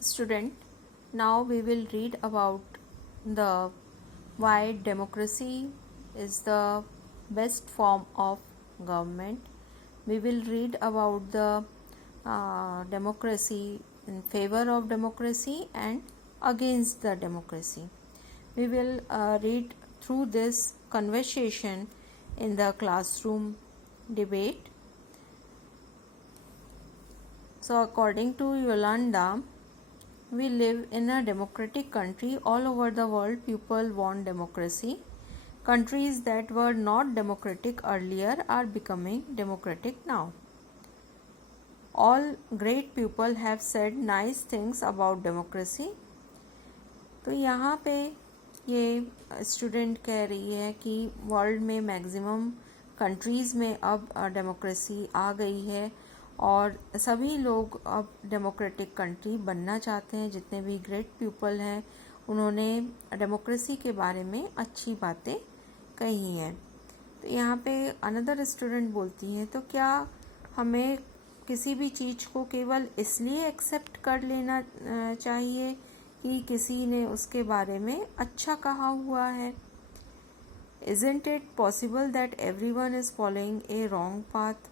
Student, now we will read about the why democracy is the best form of government. We will read about the democracy, in favor of democracy and against the democracy. We will read through this conversation in the classroom debate. So according to Yolanda, we live in a democratic country. All over the world, people want democracy. Countries that were not democratic earlier are becoming democratic now. All great people have said nice things about democracy. तो यहाँ पे ये student कह रही है कि world में maximum countries में अब डेमोक्रेसी आ गई है और सभी लोग अब डेमोक्रेटिक कंट्री बनना चाहते हैं. जितने भी ग्रेट पीपल हैं उन्होंने डेमोक्रेसी के बारे में अच्छी बातें कही हैं. तो यहाँ पे अनदर स्टूडेंट बोलती हैं, तो क्या हमें किसी भी चीज़ को केवल इसलिए एक्सेप्ट कर लेना चाहिए कि किसी ने उसके बारे में अच्छा कहा हुआ है? Isn't it possible that everyone is following a wrong path?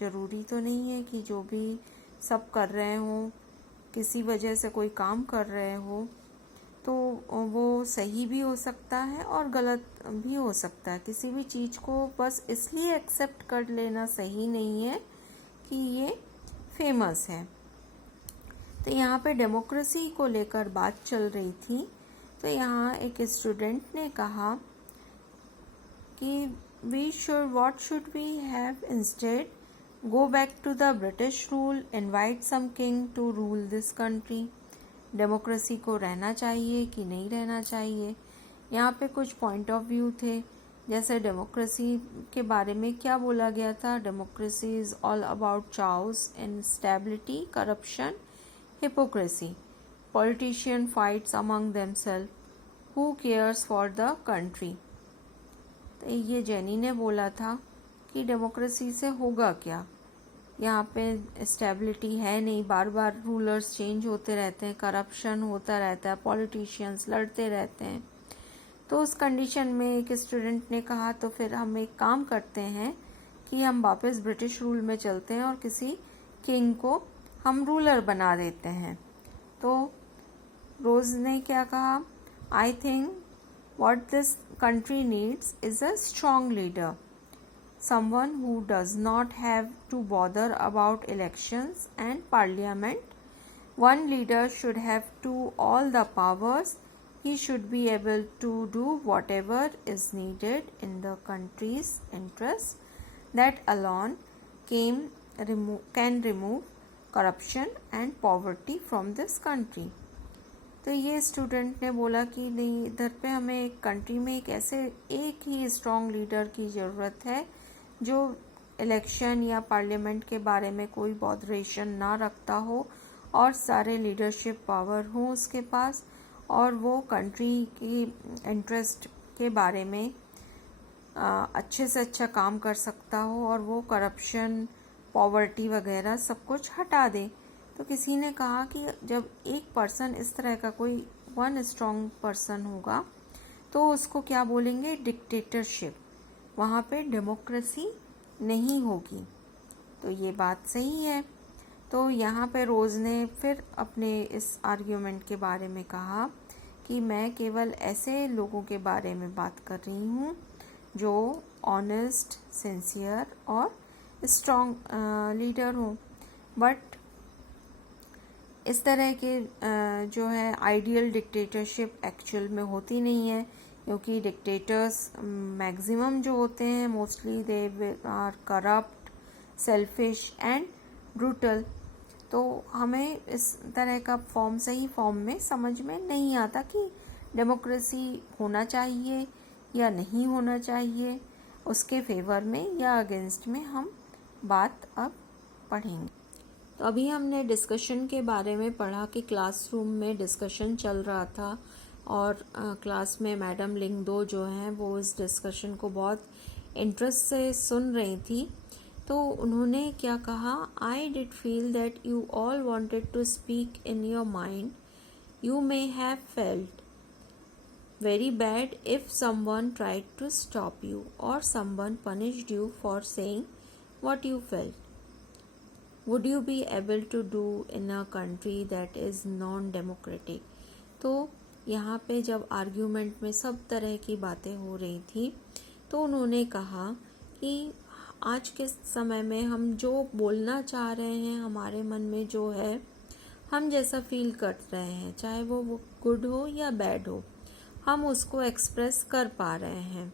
ज़रूरी तो नहीं है कि जो भी सब कर रहे हों, किसी वजह से कोई काम कर रहे हो तो वो सही भी हो सकता है और गलत भी हो सकता है. किसी भी चीज़ को बस इसलिए एक्सेप्ट कर लेना सही नहीं है कि ये फेमस है. तो यहाँ पे डेमोक्रेसी को लेकर बात चल रही थी. तो यहाँ एक स्टूडेंट ने कहा कि what should we have instead? Go back to the British rule, invite some king to rule this country. Democracy को रहना चाहिए कि नहीं रहना चाहिए. यहाँ पे कुछ पॉइंट ऑफ व्यू थे. जैसे डेमोक्रेसी के बारे में क्या बोला गया था? Democracy is all about chaos, instability, corruption, hypocrisy. Politician fights among themselves. Who cares for the country? तो ये जेनी ने बोला था कि डेमोक्रेसी से होगा क्या? यहाँ पे स्टेबिलिटी है नहीं, बार बार रूलर्स चेंज होते रहते हैं, करप्शन होता रहता है, पॉलिटिशियंस लड़ते रहते हैं. तो उस कंडीशन में एक स्टूडेंट ने कहा, तो फिर हम एक काम करते हैं कि हम वापस ब्रिटिश रूल में चलते हैं और किसी किंग को हम रूलर बना देते हैं. तो रोज ने क्या कहा? I think what this country needs is a strong leader, someone who does not have to bother about elections and parliament. One leader should have all the powers. He should be able to do whatever is needed in the country's interest. That alone can remove corruption and poverty from this country. तो ये student ने बोला कि नहीं, इधर पे हमें एक कंट्री में एक ही स्ट्रॉन्ग लीडर की ज़रूरत है जो इलेक्शन या पार्लियामेंट के बारे में कोई बॉदरेशन ना रखता हो और सारे लीडरशिप पावर हो उसके पास और वो कंट्री की इंटरेस्ट के बारे में अच्छे से अच्छा काम कर सकता हो और वो करप्शन, पॉवर्टी वगैरह सब कुछ हटा दे. तो किसी ने कहा कि जब एक पर्सन इस तरह का कोई वन स्ट्रॉन्ग पर्सन होगा तो उसको क्या बोलेंगे? डिक्टेटरशिप. वहाँ पे डेमोक्रेसी नहीं होगी. तो ये बात सही है. तो यहाँ पे रोज़ ने फिर अपने इस आर्ग्यूमेंट के बारे में कहा कि मैं केवल ऐसे लोगों के बारे में बात कर रही हूँ जो ऑनेस्ट, सिंसियर और स्ट्रॉन्ग लीडर हो. बट इस तरह के जो है आइडियल डिक्टेटरशिप एक्चुअल में होती नहीं है, क्योंकि डिक्टेटर्स मैक्सिमम जो होते हैं mostly they are corrupt, selfish and brutal. तो हमें इस तरह का फॉर्म सही फॉर्म में समझ में नहीं आता कि डेमोक्रेसी होना चाहिए या नहीं होना चाहिए, उसके फेवर में या अगेंस्ट में हम बात अब पढ़ेंगे. तो अभी हमने डिस्कशन के बारे में पढ़ा कि क्लासरूम में डिस्कशन चल रहा था और क्लास में मैडम लिंगदो जो हैं वो इस डिस्कशन को बहुत इंटरेस्ट से सुन रही थी. तो उन्होंने क्या कहा, I did feel that you all wanted to speak in your mind, you may have felt very bad if someone tried to stop you or someone punished you for saying what you felt. Would you be able to do in a country that is non-democratic? तो यहाँ पे जब argument में सब तरह की बातें हो रही थी तो उन्होंने कहा कि आज के समय में हम जो बोलना चाह रहे हैं, हमारे मन में जो है, हम जैसा फील कर रहे हैं, चाहे वो गुड हो या बैड हो, हम उसको एक्सप्रेस कर पा रहे हैं।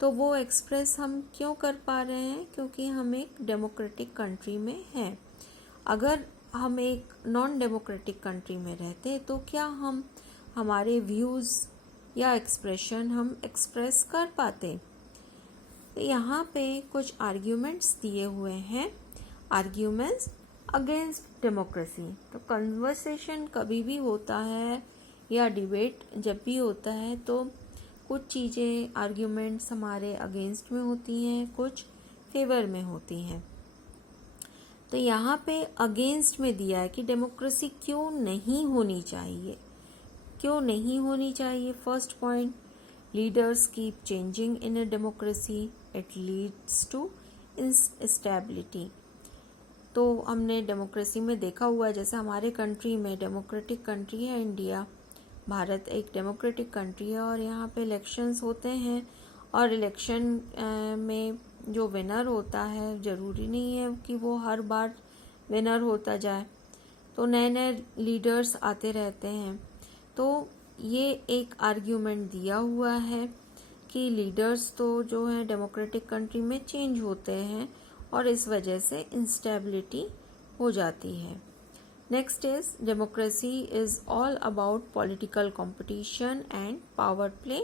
तो वो एक्सप्रेस हम क्यों कर पा रहे हैं? क्योंकि हम एक डेमोक्रेटिक कंट्री में हैं। अगर हम एक नॉन डेमोक्रेटिक कंट्री में रहते तो क्या हम हमारे व्यूज़ या एक्सप्रेशन हम एक्सप्रेस कर पाते? तो यहाँ पे कुछ आर्ग्यूमेंट्स दिए हुए हैं, आर्ग्यूमेंट्स अगेंस्ट डेमोक्रेसी। तो कन्वर्सेशन कभी भी होता है या डिबेट जब भी होता है तो कुछ चीज़ें, आर्ग्यूमेंट्स हमारे अगेंस्ट में होती हैं, कुछ फेवर में होती हैं। तो यहाँ पे अगेंस्ट में दिया है कि डेमोक्रेसी क्यों नहीं होनी चाहिए, क्यों नहीं होनी चाहिए। First point, leaders keep changing in a democracy, it leads to instability. तो हमने डेमोक्रेसी में देखा हुआ है, जैसे हमारे कंट्री में, डेमोक्रेटिक कंट्री है इंडिया, भारत एक डेमोक्रेटिक कंट्री है, और यहाँ पे इलेक्शंस होते हैं, और इलेक्शन में जो विनर होता है, ज़रूरी नहीं है कि वो हर बार विनर होता जाए, तो नए नए लीडर्स आते रहते हैं। तो ये एक आर्ग्यूमेंट दिया हुआ है कि लीडर्स तो जो है डेमोक्रेटिक कंट्री में चेंज होते हैं और इस वजह से इंस्टेबिलिटी हो जाती है। Next is, democracy is all about political competition and power play.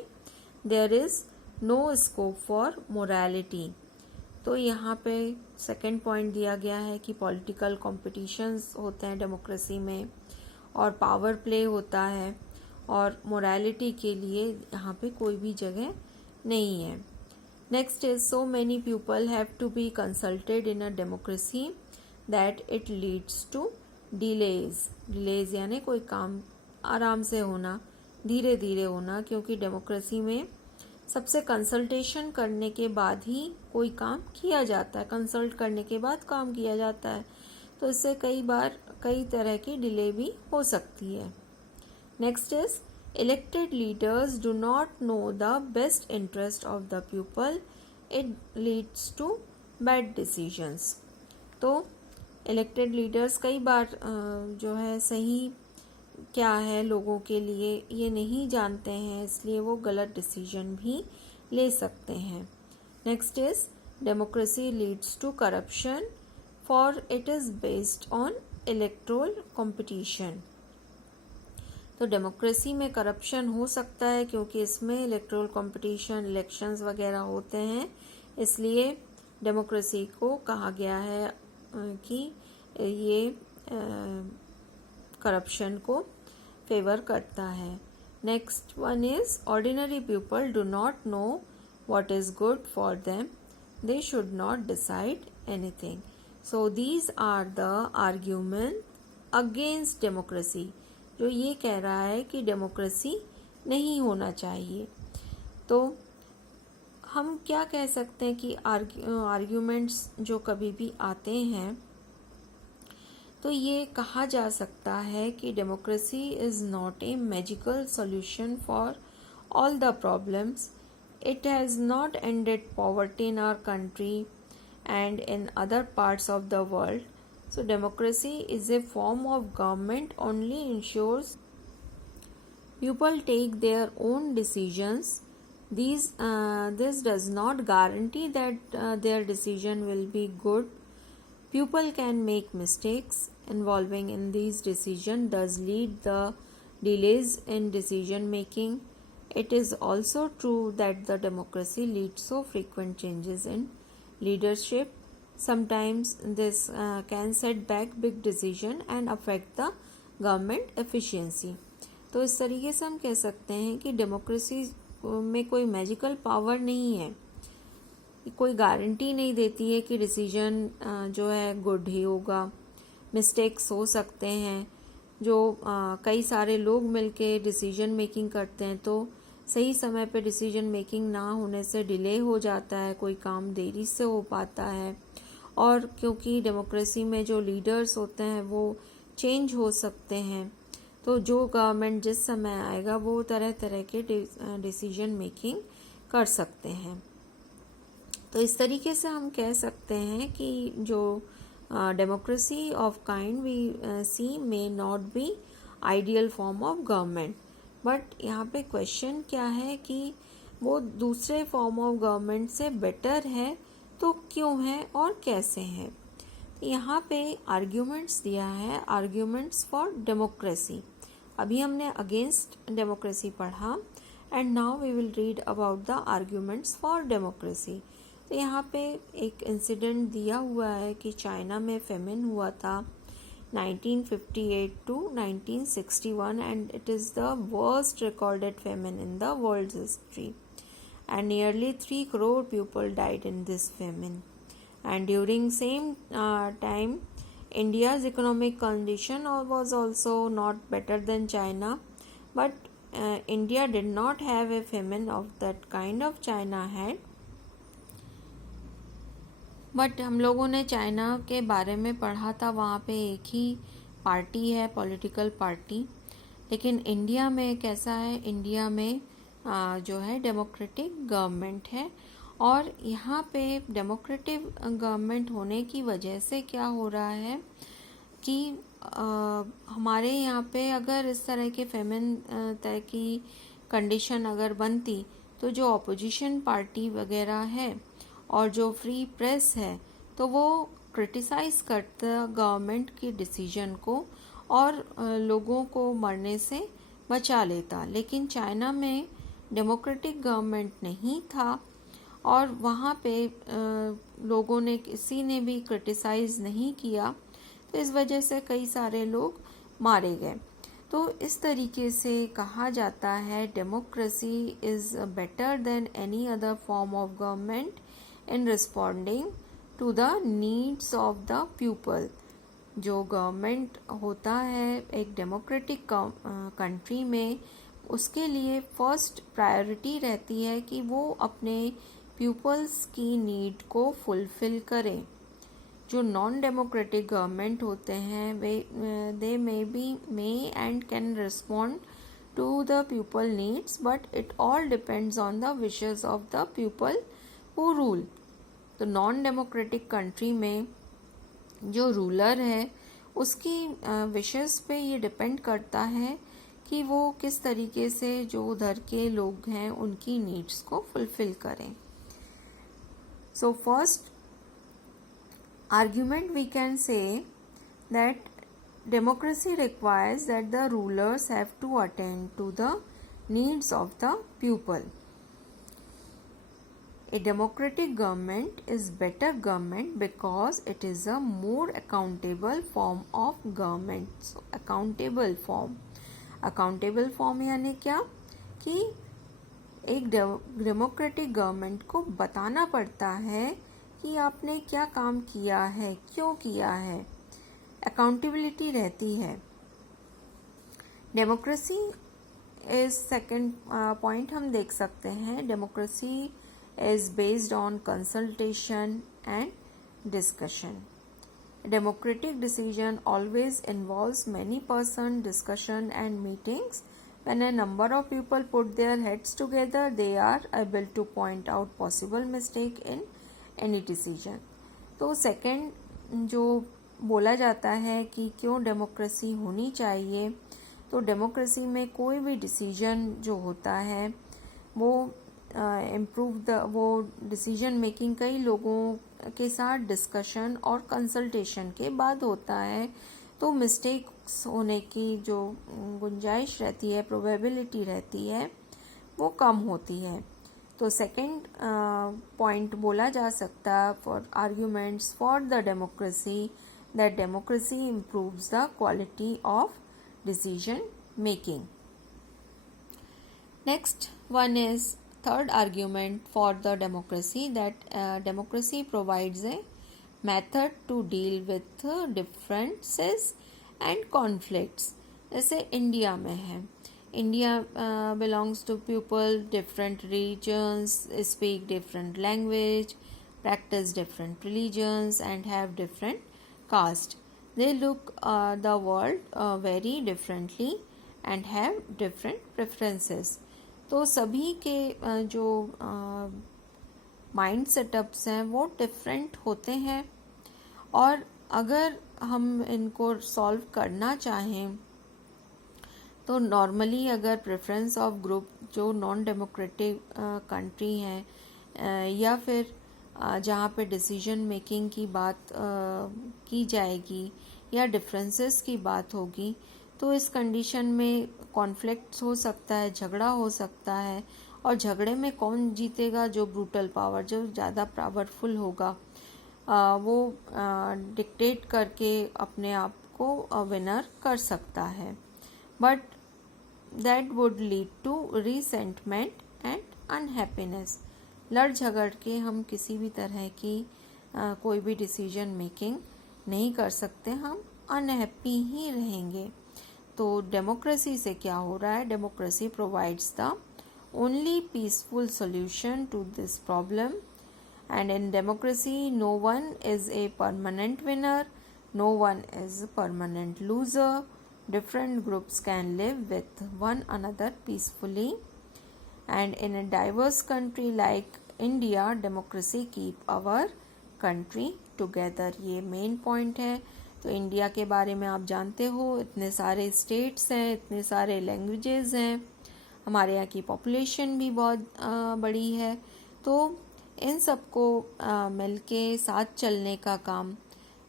There is no scope for morality. तो यहाँ पे सेकेंड पॉइंट दिया गया है कि पॉलिटिकल कॉम्पिटिशन्स होते हैं डेमोक्रेसी में, और पावर प्ले होता है, और मोरालिटी के लिए यहाँ पे कोई भी जगह नहीं है। Next is, so many people have to be consulted in a democracy that it leads to delays यानी कोई काम आराम से होना, धीरे धीरे होना, क्योंकि डेमोक्रेसी में सबसे कंसल्टेशन करने के बाद ही कोई काम किया जाता है, कंसल्ट करने के बाद काम किया जाता है, तो इससे कई बार कई तरह की डिले भी हो सकती है। Next is, elected leaders do not know the best interest of the people, it leads to bad decisions. तो इलेक्टेड लीडर्स कई बार जो है सही क्या है लोगों के लिए ये नहीं जानते हैं, इसलिए वो गलत डिसीजन भी ले सकते हैं। Next is, democracy leads to corruption for it is based on electoral competition. तो डेमोक्रेसी में करप्शन हो सकता है क्योंकि इसमें इलेक्टोरल कंपटीशन, इलेक्शंस वगैरह होते हैं, इसलिए डेमोक्रेसी को कहा गया है कि ये करप्शन को फेवर करता है। Next one is, ordinary people do not know what is good for them, they should not decide anything. So these are the argument against democracy, जो ये कह रहा है कि डेमोक्रेसी नहीं होना चाहिए। तो हम क्या कह सकते हैं कि आर्ग्यूमेंट्स जो कभी भी आते हैं तो ये कहा जा सकता है कि democracy is not a magical solution for all the problems, it has not ended poverty in our country and in other parts of the world. So democracy is a form of government only ensures people take their own decisions. This does not guarantee that their decision will be good. People can make mistakes involving in these decisions does lead the delays in decision making. It is also true that the democracy leads to frequent changes in leadership. Sometimes this can set back big decision and affect the government efficiency. तो इस तरीके से हम कह सकते हैं कि democracy में कोई मैजिकल पावर नहीं है, कोई गारंटी नहीं देती है कि डिसीजन जो है गुड ही होगा, मिस्टेक्स हो सकते हैं। जो कई सारे लोग मिलके डिसीजन मेकिंग करते हैं तो सही समय पे डिसीजन मेकिंग ना होने से डिले हो जाता है, कोई काम देरी से हो पाता है। और क्योंकि डेमोक्रेसी में जो लीडर्स होते हैं वो चेंज हो सकते हैं, तो जो गवर्नमेंट जिस समय आएगा वो तरह तरह के डिसीजन मेकिंग कर सकते हैं। तो इस तरीके से हम कह सकते हैं कि जो democracy of kind we see may not be ideal form of government, but यहाँ पे क्वेश्चन क्या है कि वो दूसरे फॉर्म ऑफ गवर्नमेंट से बेटर है, तो क्यों है और कैसे है। यहाँ पे आर्ग्यूमेंट्स दिया है, आर्ग्यूमेंट्स फॉर डेमोक्रेसी। अभी हमने अगेंस्ट डेमोक्रेसी पढ़ा and now we will read about the arguments for democracy. तो यहाँ पे एक इंसिडेंट दिया हुआ है कि चाइना में फेमिन हुआ था 1958 to 1961 and it is the worst recorded famine in the world's history and nearly 3 crore people died in this famine. And during same time India's economic condition was also not better than China, but India did not have a famine of that kind of China had. But हम लोगों ने China के बारे में पढ़ा था, वहाँ पे एक ही पार्टी है, पॉलिटिकल पार्टी। लेकिन इंडिया में कैसा है, इंडिया में जो है डेमोक्रेटिक गवर्नमेंट है। और यहाँ पे डेमोक्रेटिक गवर्नमेंट होने की वजह से क्या हो रहा है कि हमारे यहाँ पे अगर इस तरह के फेमिन तरह की कंडीशन अगर बनती तो जो ऑपोजिशन पार्टी वगैरह है और जो फ्री प्रेस है तो वो क्रिटिसाइज करता गवर्नमेंट की डिसीजन को और लोगों को मरने से बचा लेता। लेकिन चाइना में डेमोक्रेटिक गवर्नमेंट नहीं था और वहाँ पे लोगों ने किसी ने भी क्रिटिसाइज नहीं किया, तो इस वजह से कई सारे लोग मारे गए। तो इस तरीके से कहा जाता है democracy is better than any other form of government in responding to the needs of the people। जो गवर्नमेंट होता है एक डेमोक्रेटिक कंट्री में, उसके लिए फर्स्ट प्रायोरिटी रहती है कि वो अपने पीपल्स की नीड को फुलफिल करें। जो नॉन डेमोक्रेटिक गवर्नमेंट होते हैं वे they may and can respond to the people needs, but it all depends on the wishes of the people who rule. तो नॉन डेमोक्रेटिक कंट्री में जो रूलर है उसकी विशेस पे ये डिपेंड करता है कि वो किस तरीके से जो उधर के लोग हैं उनकी नीड्स को फुलफिल करें। So first argument we can say that democracy requires that the rulers have to attend to the needs of the people. A democratic government is better government because it is a more accountable form of government. So accountable form यानी क्या कि एक democratic government को बताना पड़ता है कि आपने क्या काम किया है, क्यों किया है, अकाउंटेबिलिटी रहती है। डेमोक्रेसी इज सेकंड पॉइंट हम देख सकते हैं, democracy is based on consultation and discussion. Democratic decision always involves many person discussion and meetings. When a number of people put their heads together, they are able to point out possible mistake in any decision. तो second जो बोला जाता है कि क्यों democracy होनी चाहिए, तो डेमोक्रेसी में कोई भी डिसीजन जो होता है वो वो डिसीजन मेकिंग कई लोगों के साथ डिस्कशन और कंसल्टेशन के बाद होता है, तो मिस्टेक्स होने की जो गुंजाइश रहती है, प्रोबेबिलिटी रहती है, वो कम होती है। तो सेकंड पॉइंट बोला जा सकता है for arguments for the democracy that democracy improves the quality of decision making. Next one is third argument for the democracy, that democracy provides a method to deal with differences and conflicts. जैसे India में है, India belongs to people, different regions, speak different language, practice different religions and have different caste. They look the world very differently and have different preferences. तो सभी के जो mind setups हैं वो different होते हैं, और अगर हम इनको सॉल्व करना चाहें तो नॉर्मली अगर प्रेफरेंस ऑफ ग्रुप जो नॉन डेमोक्रेटिक कंट्री हैं या फिर जहाँ पे डिसीजन मेकिंग की बात की जाएगी या डिफरेंसेस की बात होगी, तो इस कंडीशन में कॉन्फ्लिक्ट हो सकता है, झगड़ा हो सकता है, और झगड़े में कौन जीतेगा? जो ब्रूटल पावर, जो ज़्यादा पावरफुल होगा, वो डिक्टेट करके अपने आप को विनर कर सकता है. But that would lead to resentment and unhappiness. लड़ झगड़ के हम किसी भी तरह की कोई भी डिसीजन मेकिंग नहीं कर सकते, हम अनहैप्पी ही रहेंगे. तो डेमोक्रेसी से क्या हो रहा है? Democracy provides the only peaceful solution to this problem, and in democracy no one is a permanent winner, no one is permanent loser. Different groups can live with one another peacefully, and in a diverse country like India, democracy keep our country together. ये main point है. तो India के बारे में आप जानते हो, इतने सारे स्टेट्स हैं, इतने सारे लैंग्वेजेस हैं, हमारे यहाँ की पॉपुलेशन भी बहुत बड़ी है. तो इन सबको मिलके साथ चलने का काम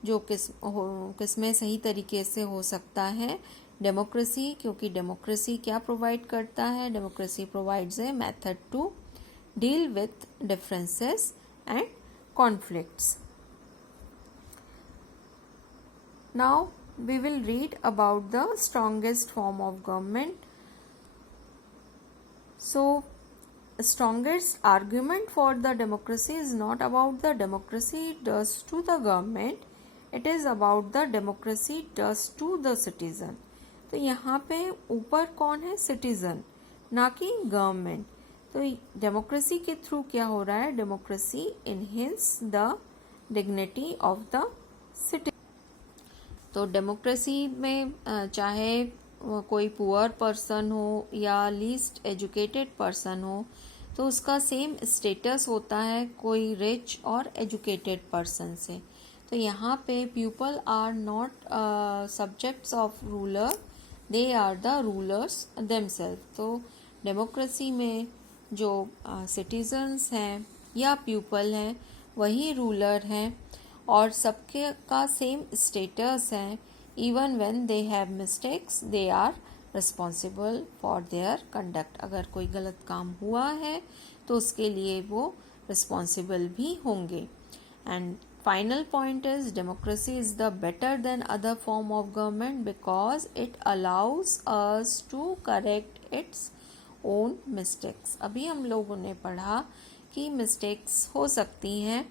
जो किस में सही तरीके से हो सकता है डेमोक्रेसी, क्योंकि डेमोक्रेसी क्या प्रोवाइड करता है? Democracy provides a method to deal with differences and conflicts. Now we will read about the strongest form of government. So strongest argument for the democracy is not about the democracy does to the government, it is about the democracy does to the citizen. तो यहाँ पे ऊपर कौन है? Citizen, ना कि government. तो democracy के थ्रू क्या हो रहा है? Democracy enhance the dignity of the city. तो डेमोक्रेसी में चाहे कोई पुअर पर्सन हो या लीस्ट एजुकेटेड पर्सन हो, तो उसका सेम स्टेटस होता है कोई रिच और एजुकेटेड पर्सन से. तो यहाँ पे people are not subjects of ruler, they are the rulers themselves. तो डेमोक्रेसी में जो सिटीजन्स हैं या पीपल हैं वही रूलर हैं, और सबके का सेम स्टेटस है. Even when they have mistakes they are responsible for their conduct. अगर कोई गलत काम हुआ है तो उसके लिए वो रिस्पॉन्सिबल भी होंगे. And final point is democracy is the better than other form of government because it allows us to correct its own mistakes. अभी हम लोगों ने पढ़ा कि मिस्टेक्स हो सकती हैं.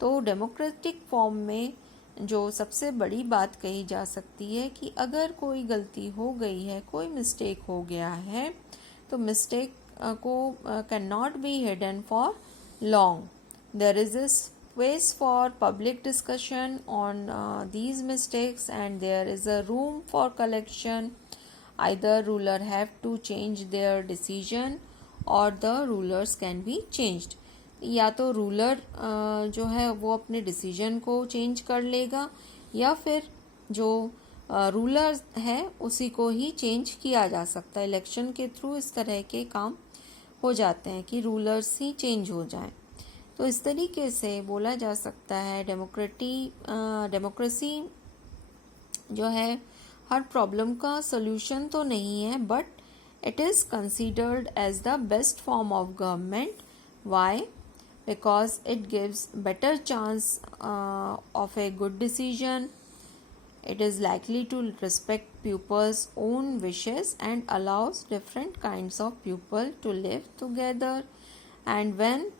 तो डेमोक्रेटिक फॉर्म में जो सबसे बड़ी बात कही जा सकती है कि अगर कोई गलती हो गई है, कोई मिस्टेक हो गया है, तो मिस्टेक को can not be hidden for long. There is a space for public discussion on these mistakes and there is a room for collection. Either ruler have to change their decision or the rulers can be changed. या तो ruler जो है वो अपने decision को change कर लेगा, या फिर जो रूलर है उसी को ही चेंज किया जा सकता है. इलेक्शन के थ्रू इस तरह के काम हो जाते हैं कि रूलर्स ही चेंज हो जाएं. तो इस तरीके से बोला जा सकता है डेमोक्रेसी जो है हर प्रॉब्लम का सोल्यूशन तो नहीं है, but it is considered as the best form of government. Why? Because it gives better chance of a good decision. It is likely to respect pupils' own wishes and allows different kinds of people to live together. and when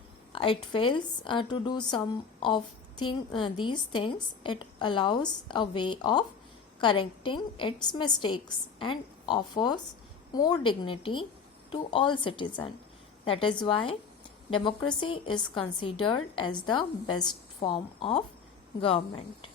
it fails to do some of these things, it allows a way of correcting its mistakes and offers more dignity to all citizens. That is why democracy is considered as the best form of government.